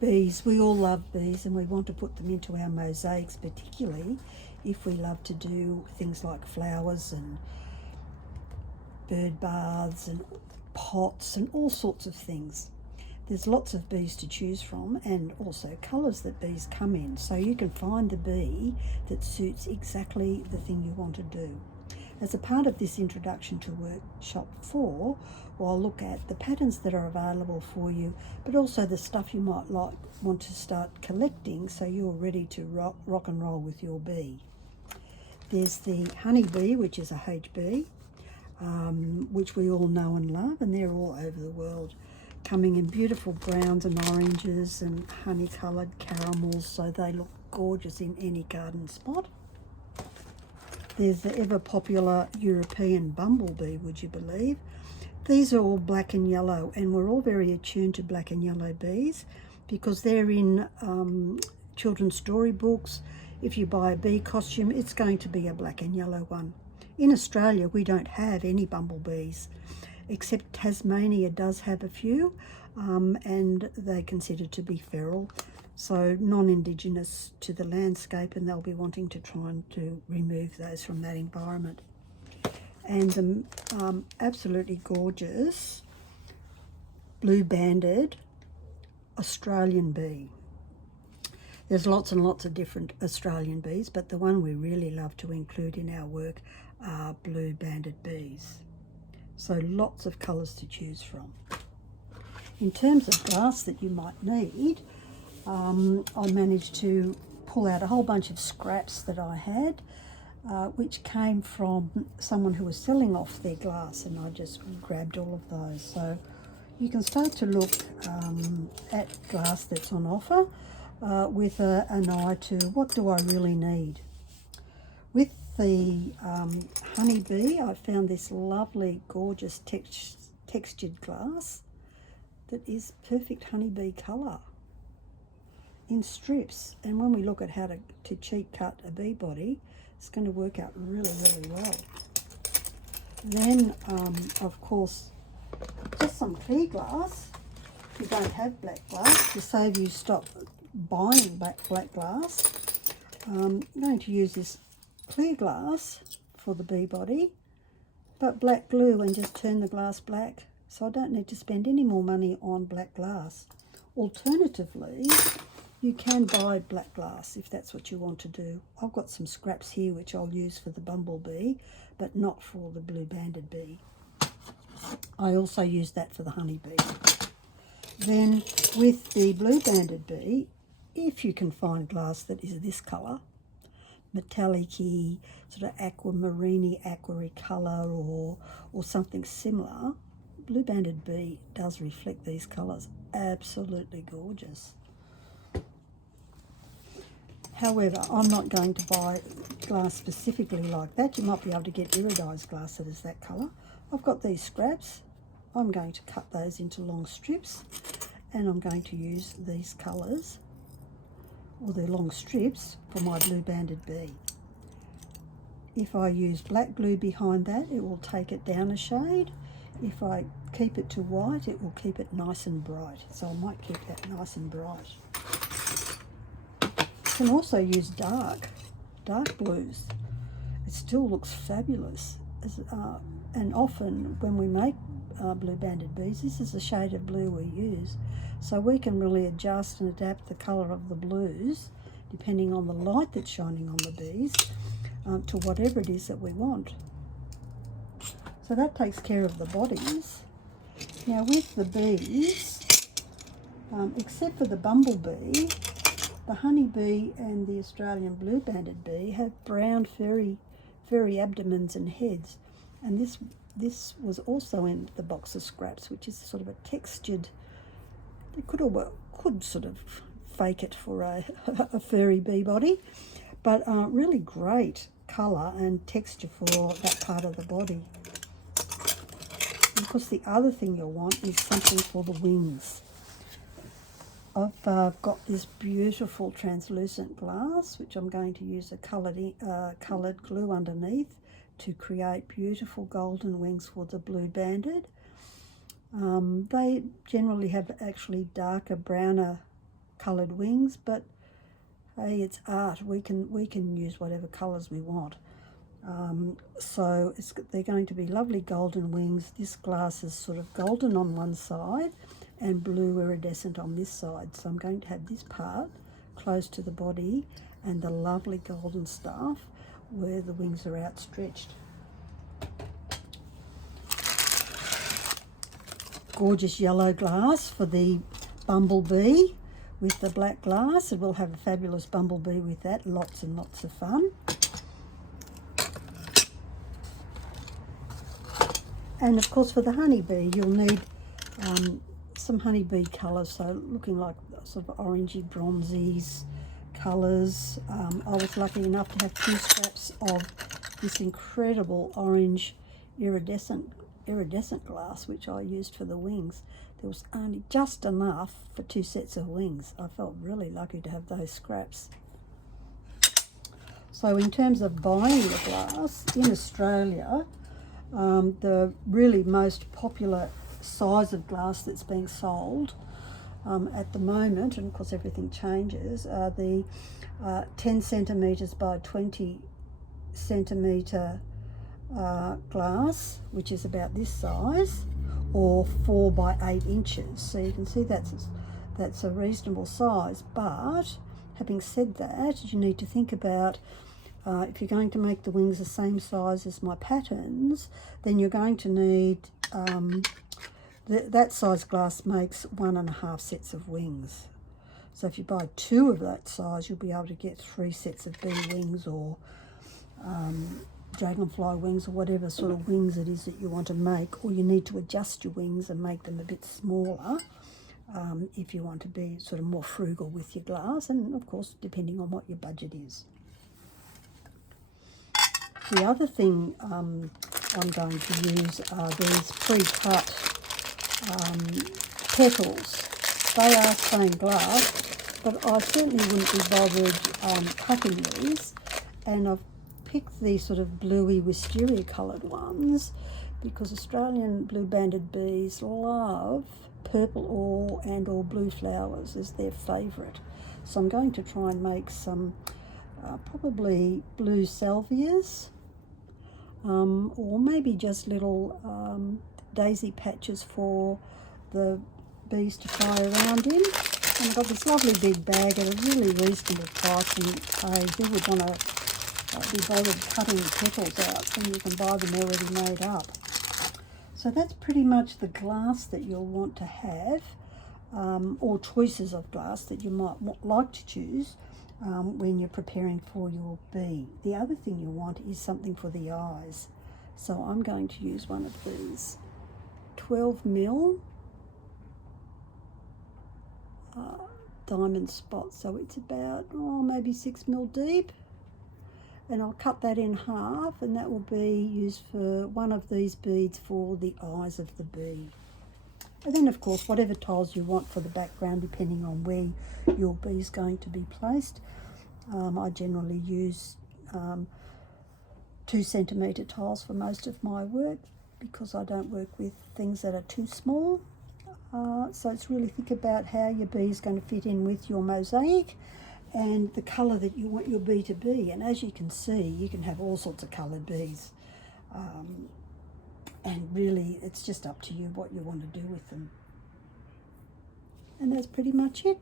Bees, we all love bees and we want to put them into our mosaics, particularly if we love to do things like flowers and bird baths and pots and all sorts of things. There's lots of bees to choose from and also colours that bees come in, so you can find the bee that suits exactly the thing you want to do. As a part of this introduction to workshop 4, I'll look at the patterns that are available for you, but also the stuff you might want to start collecting so you're ready to rock and roll with your bee. There's the honeybee, which is a HB, which we all know and love, and they're all over the world, coming in beautiful browns and oranges and honey-coloured caramels, so they look gorgeous in any garden spot. There's the ever-popular European bumblebee, would you believe? These are all black and yellow, and we're all very attuned to black and yellow bees because they're in children's storybooks. If you buy a bee costume, it's going to be a black and yellow one. In Australia, we don't have any bumblebees, except Tasmania does have a few, and they're considered to be feral, so non-indigenous to the landscape, and they'll be wanting to try and to remove those from that environment. And the absolutely gorgeous blue-banded Australian bee. There's lots and lots of different Australian bees, but the one we really love to include in our work are blue-banded bees. So lots of colours to choose from. In terms of glass that you might need, I managed to pull out a whole bunch of scraps that I had, which came from someone who was selling off their glass, and I just grabbed all of those. So you can start to look at glass that's on offer with an eye to what do I really need. With the honeybee, I found this lovely, gorgeous textured glass that is perfect honeybee colour in strips. And when we look at how to cheat cut a bee body, it's going to work out really, really well. Then, of course, just some clear glass. If you don't have black glass, to save you stop buying black glass, I'm going to use this clear glass for the bee body, but black glue and just turn the glass black, so I don't need to spend any more money on black glass. Alternatively, you can buy black glass if that's what you want to do. I've got some scraps here which I'll use for the bumblebee, but not for the blue-banded bee. I also use that for the honeybee. Then with the blue-banded bee, if you can find glass that is this colour, metallic-y, sort of aquamarine-y, aqua colour, or something similar, blue-banded bee does reflect these colours. Absolutely gorgeous. However, I'm not going to buy glass specifically like that. You might be able to get iridised glass that is that colour. I've got these scraps. I'm going to cut those into long strips, and I'm going to use these colours, or the long strips, for my blue-banded bee. If I use black glue behind that, it will take it down a shade. If I keep it to white, it will keep it nice and bright. So I might keep that nice and bright. You can also use dark blues. It still looks fabulous. And often when we make blue-banded bees, this is the shade of blue we use. So we can really adjust and adapt the colour of the blues, depending on the light that's shining on the bees, to whatever it is that we want. So that takes care of the bodies. Now with the bees, except for the bumblebee, the honeybee and the Australian blue-banded bee have brown furry abdomens and heads. And this was also in the box of scraps, which is sort of a textured, it could sort of fake it for a furry bee body, but really great colour and texture for that part of the body. And of course, the other thing you'll want is something for the wings. I've got this beautiful translucent glass, which I'm going to use a coloured glue underneath to create beautiful golden wings for the blue-banded. They generally have actually darker, browner coloured wings, but hey, it's art. We can use whatever colours we want. So they're going to be lovely golden wings. This glass is sort of golden on one side and blue iridescent on this side. So I'm going to have this part close to the body and the lovely golden stuff where the wings are outstretched. Gorgeous yellow glass for the bumblebee with the black glass. It will have a fabulous bumblebee with that. Lots and lots of fun. And of course for the honeybee you'll need some honeybee colours, so looking like sort of orangey bronzies colours. I was lucky enough to have 2 scraps of this incredible orange iridescent glass which I used for the wings. There was only just enough for 2 sets of wings. I felt really lucky to have those scraps. So in terms of buying the glass in Australia, the really most popular size of glass that's being sold at the moment, and of course everything changes, are the 10 centimetres by 20 centimetre glass, which is about this size, or 4 by 8 inches. So you can see that's a reasonable size. But having said that, you need to think about if you're going to make the wings the same size as my patterns, then you're going to need that size glass makes 1.5 sets of wings. So if you buy 2 of that size, you'll be able to get 3 sets of bee wings or dragonfly wings or whatever sort of wings it is that you want to make. Or you need to adjust your wings and make them a bit smaller if you want to be sort of more frugal with your glass, and of course depending on what your budget is. The other thing I'm going to use are these pre-cut petals. They are stained glass, but I certainly wouldn't be bothered cutting these, and I've picked these sort of bluey wisteria coloured ones because Australian blue-banded bees love purple or blue flowers as their favourite. So I'm going to try and make some probably blue salvias, or maybe just little daisy patches for the bees to fly around in. And I've got this lovely big bag at a really reasonable price, and who would want to be bothered cutting the petals out when you can buy them already made up. So that's pretty much the glass that you'll want to have, or choices of glass that you might like to choose when you're preparing for your bee. The other thing you want is something for the eyes. So I'm going to use one of these 12mm diamond spots. So it's about maybe 6mm deep. And I'll cut that in half, and that will be used for one of these beads for the eyes of the bee. And then of course whatever tiles you want for the background, depending on where your bee is going to be placed. I generally use 2 centimetre tiles for most of my work because I don't work with things that are too small. So it's really think about how your bee is going to fit in with your mosaic and the colour that you want your bee to be. And as you can see, you can have all sorts of coloured bees. And really, it's just up to you what you want to do with them. And that's pretty much it.